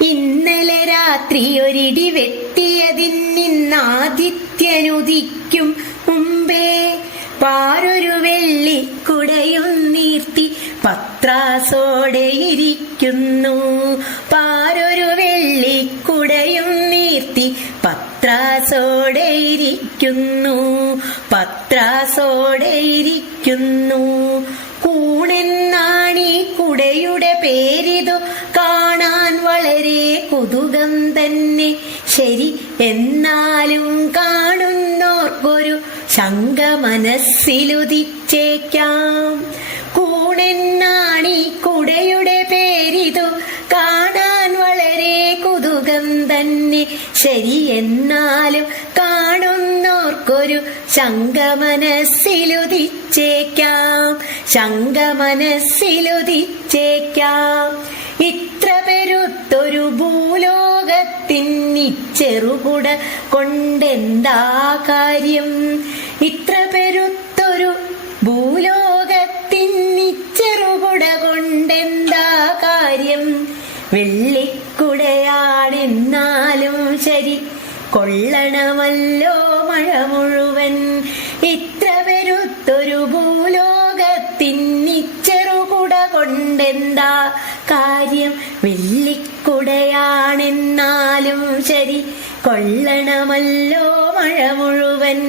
ഇന്നലെ രാത്രി ഒരിടി വെട്ടിയതിന്നാദിത്യനുദിക്കും മുമ്പേ പാരൊരു വെള്ളിക്കുടയും നീർത്തി പത്രാസോടെ ഇരിക്കുന്നു. പാരൊരു വെള്ളിക്കുടയും നീർത്തി പത്രാസോടെ ഇരിക്കുന്നു. പത്രാസോടെ ഇരിക്കുന്നു. കൂണെന്നാണീ കുടയുടെ പേരിതു കാണാൻ വളരെ കുതുകം തന്നെ. ശരി, എന്നാലും കാണുന്നോർക്കൊരു ശങ്ക മനസ്സിലുദിച്ചേക്കാം. കൂണെന്നാണീ കുടയുടെ പേരിതു കാണാൻ വളരെ കുതുകം തന്നെ. ശരി, എന്നാലും കാണുന്നോർക്കൊരു ശങ്ക മനസ്സിലുദിച്ചേക്കാം. ശങ്ക മനസ്സിലുദിച്ചേക്കാം. ഇത്ര പെരുത്തൊരു ഭൂലോകത്തിന്നിച്ചെറുകുട കൊണ്ടെന്താ കാര്യം? ഇത്ര പെരുത്തൊരു ഭൂലോകത്തിന്നിച്ചെറുകുട കൊണ്ടെന്താ കാര്യം? വെള്ളിക്കുടയാണെന്നാലും ശരി, കൊള്ളണമല്ലോ മഴ മുഴുവൻ. ഇത്ര പെരുത്തൊരു ഭൂലോകത്തിന്നിച്ചെറുകുട കൊണ്ടെന്താ കാര്യം? വെള്ളിക്കുടയാണെന്നാലും ശരി, കൊള്ളണമല്ലോ മഴ മുഴുവൻ.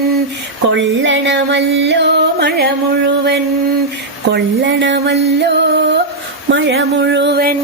കൊള്ളണമല്ലോ മഴ മുഴുവൻ. കൊള്ളണമല്ലോ മഴ മുഴുവൻ.